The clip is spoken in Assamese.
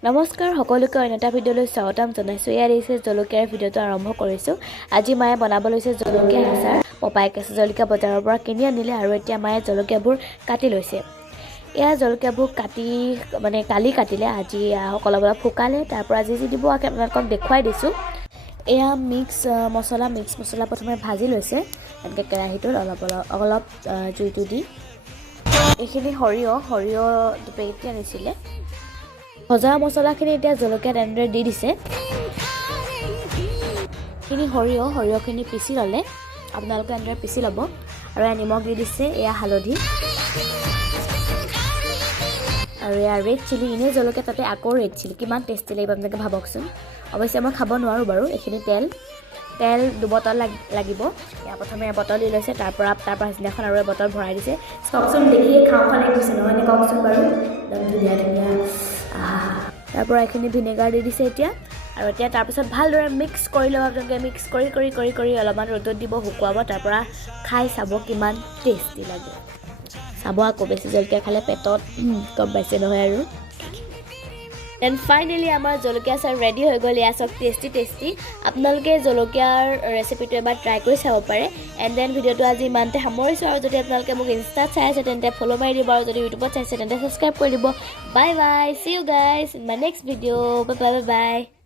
নমস্কাৰ সকলোকে অন্য এটা ভিডিঅ'লৈ স্বাগতম জনাইছোঁ। ইয়াৰ দিছে জলকীয়াৰ ভিডিঅ'টো আৰম্ভ কৰিছোঁ। আজি মায়ে বনাব লৈছে জলকীয়া আচাৰ। পপাই কেঁচা জলকীয়া বজাৰৰ পৰা কিনি আনিলে আৰু এতিয়া মায়ে জলকীয়াবোৰ কাটি লৈছে। এয়া জলকীয়াবোৰ কালি কাটিলে, আজি অলপ শুকালে। তাৰ পৰা যি দিব আপোনালোকক দেখুৱাই দিছোঁ। এয়া মিক্স মছলা প্ৰথমে ভাজি লৈছে এনেকৈ কেৰাহীটোত অলপ জুইটো দি। এইখিনি সৰিয়হ দুপেকেটকৈ আনিছিলে। ভজা মছলাখিনি এতিয়া জলকীয়াত এনেদৰে দি দিছে। সৰিয়হখিনি পিচি ল'লে, আপোনালোকে এনেদৰে পিচি ল'ব। আৰু এয়া নিমখ দি দিছে, এয়া হালধি আৰু এয়া ৰেড চিলি। এনেই জলকীয়া তাতে আকৌ ৰেড চিলি, কিমান টেষ্টি লাগিব আপোনালোকে ভাবকচোন। অৱশ্যে মই খাব নোৱাৰোঁ বাৰু। এইখিনি তেল 2 বটল লাগিব। এয়া প্ৰথমে এবটল দি লৈছে, তাৰ পাছদিনাখন আৰু এবটল ভৰাই দিছে। চাওকচোন, দেখিয়ে খাওঁ লাগি গৈছে নহয় নে কওকচোন বাৰু। একদম ধুনীয়া তাৰ পৰা এইখিনি ভিনেগাৰ দি দিছে এতিয়া। আৰু এতিয়া তাৰপিছত ভালদৰে মিক্স কৰি ল'ব। আপোনালোকে মিক্স কৰি অলপমান ৰ'দত দিব, শুকুৱাব। তাৰ পৰা খাই চাব কিমান টেষ্টি লাগে। চাব আকৌ, বেছি জলকীয়া খালে পেটত গম পাইছে নহয় আৰু। দেন ফাইনেলি আমাৰ জলকীয়া আচাৰ ৰেডি হৈ গ'ল। এয়া চাওক, টেষ্টি। আপোনালোকে জলকীয়াৰ ৰেচিপিটো এবাৰ ট্ৰাই কৰি চাব পাৰে। এণ্ড দেন ভিডিঅ'টো আজি ইমানতে সামৰিছোঁ। আৰু যদি আপোনালোকে মোক ইনষ্টাত চাই আছে তেন্তে ফ'ল' মাৰি দিব, আৰু যদি ইউটিউবত চাইছে তেন্তে ছাবস্ক্ৰাইব কৰি দিব। Bye see you guys in my next video'. By.